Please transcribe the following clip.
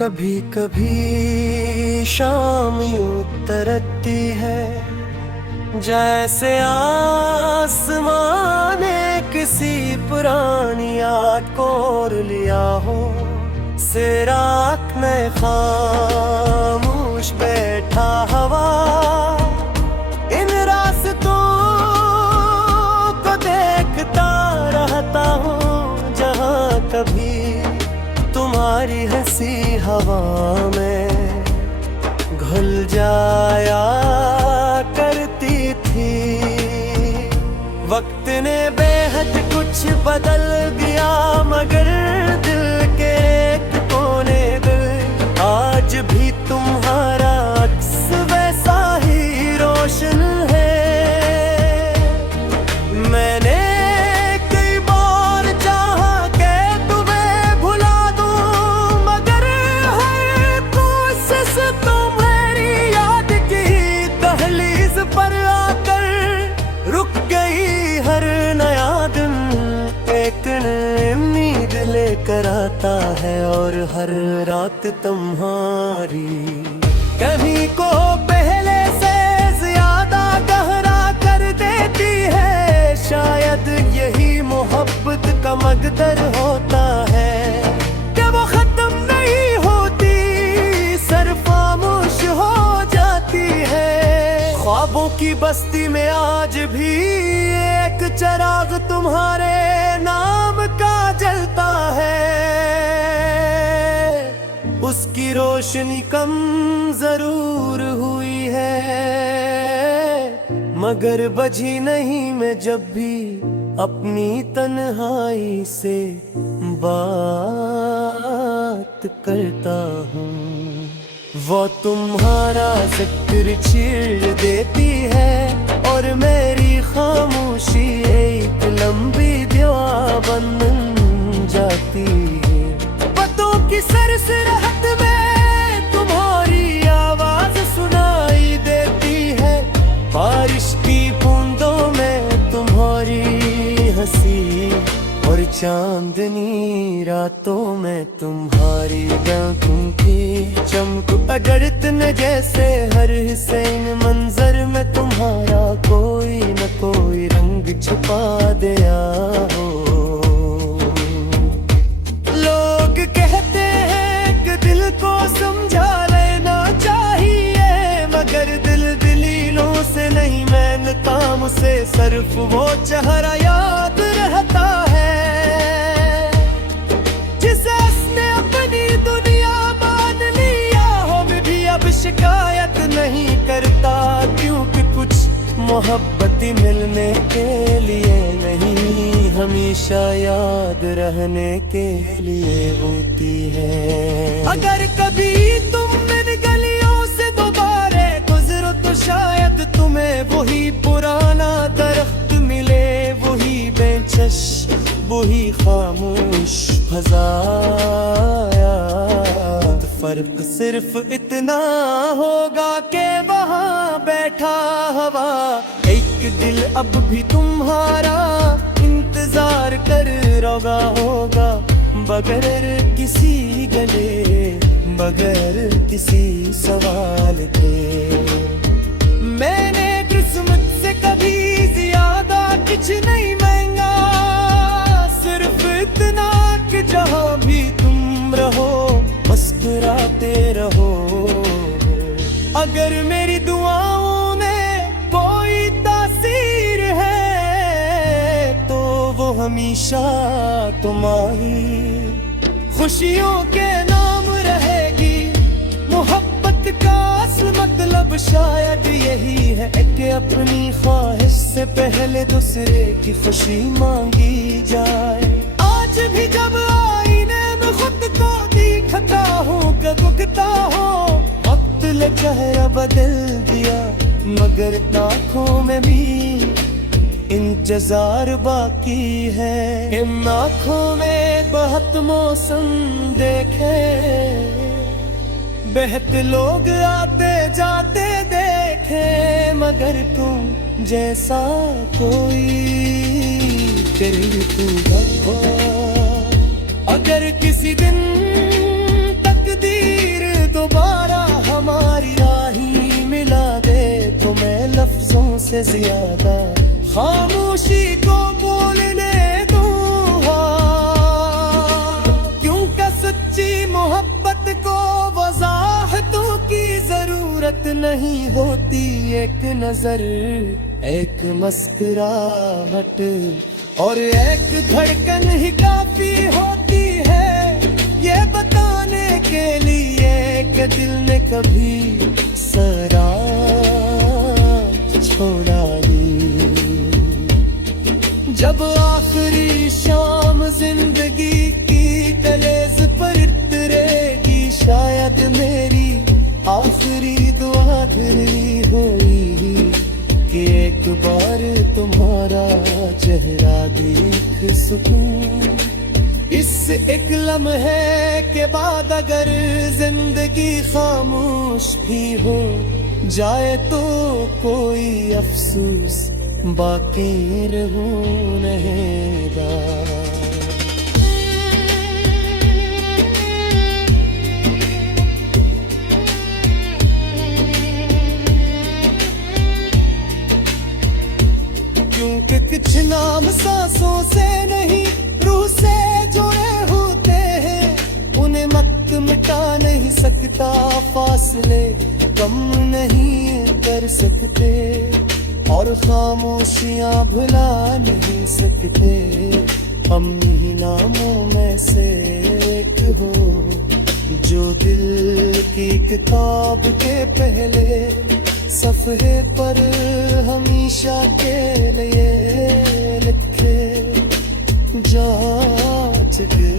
कभी कभी शाम यूं तरसती है, जैसे आसमान ने किसी पुरानी याद को ओढ़ लिया हो। सिरात में खामोश बैठा हवा, इन रास्तों को देखता रहता हूँ, जहाँ कभी तुम्हारी हंसी हवा में घुल जाया करती थी। वक्त ने बेहद कुछ बदल दिया, मगर दिल के एक कोने दिल आज भी तुम्हारा अक्स वैसा ही रोशन है। मैंने कई बार चाहा कि तुम्हें भुला दूं, मगर हर कोशिश तुम्हारी याद की दहलीज पर आकर रुक गई। हर नया दिन एक उम्मीद लेकर आता है, और हर रात तुम्हारी कहीं को पहले से ज्यादा गहरा कर देती है। शायद यही मोहब्बत का मकदर होता है कि वो खत्म नहीं होती, सिर्फ खामोश हो जाती है। ख्वाबों की बस्ती में आज भी एक चिराग तुम्हारे नाम का जलता है। उसकी रोशनी कम जरूर हुई है, मगर बझी नहीं। मैं जब भी अपनी तन्हाई से बात करता हूँ, वो तुम्हारा जिक्र छीड़ देती है, और मेरी खामोशी एक लंबी दीवार बन जाती है। पतों की सरसराहट में तुम्हारी आवाज सुनाई देती है, बारिश की बूंदों में तुम्हारी हंसी, और चांदनी रातों में तुम्हारी आँखों की चमक। अगर इतने जैसे हर हुसैन मंजर में तुम्हारा कोई न कोई रंग छुपा दिया हो। लोग कहते हैं कि दिल को समझा लेना चाहिए, मगर दिल दलीलों से नहीं मांगता मुझसे, सिर्फ वो चेहरा याद रहता है जिसे उसने अपनी दुनिया मान लिया हो। मैं भी अब शिकायत नहीं करता, क्योंकि कुछ मोहब्बत मिलने के लिए नहीं, हमेशा याद रहने के लिए होती है। अगर कभी तुम इन गलियों से दोबारा गुजरो तो शायद तुम्हें वही पुराना दरख्त मिले, वही बेचश, वही खामोश फज़ाया। फर्क सिर्फ इतना होगा कि वहाँ बैठा हवा एक दिल अब भी तुम्हारा इंतजार कर रहा होगा, बगैर किसी गले, बगैर किसी सवाल के। मैंने किस्मत से कभी ज्यादा कुछ नहीं मांगा, सिर्फ इतना कि जहाँ भी तुम रहो मुस्कुराते रहो। अगर मेरी दुआओं में कोई तासीर है तो वो हमेशा तुम्हारी खुशियों के नाम रहेगी। मोहब्बत का असल मतलब शायद यही है कि अपनी ख्वाहिश से पहले दूसरे की खुशी मांगी जाए। आज भी जब आईने में खुद को दिखता हूँ कि दुखता हो, वक्त ले चेहरा बदल दिया, मगर आँखों में भी इंतजार बाकी है। इन आँखों में बहुत मौसम देखे, बहते लोग आते जाते देखे, मगर तुम जैसा कोई कर तू अगर किसी दिन तकदीर से ज्यादा खामोशी को बोलने दो क्योंकि सच्ची मोहब्बत को वजाहतों की जरूरत नहीं होती। एक नजर, एक मुस्कुराहट और एक धड़कन ही काफी होती है ये बताने के लिए कि दिल ने कभी सराप छोड़ा नहीं। जब आखिरी शाम जिंदगी की कलेज पर उतरेगी शायद मेरी आखिरी दुआ दिली हुई कि एक बार तुम्हारा चेहरा देख सकूं। इस एक लम्हे के बाद अगर जिंदगी खामोश भी हो जाए तो कोई अफसोस बाकी रहूं रहेगा। क्योंकि कुछ नाम सांसों से नहीं रूह से जुड़े होते हैं उन्हें मत मिटा नहीं सकता फासले कम नहीं कर सकते और खामोशियां भुला नहीं सकते। हम ही नामों में से एक हो जो दिल की किताब के पहले सफ़हे पर हमेशा के लिए लिखे जा चुके।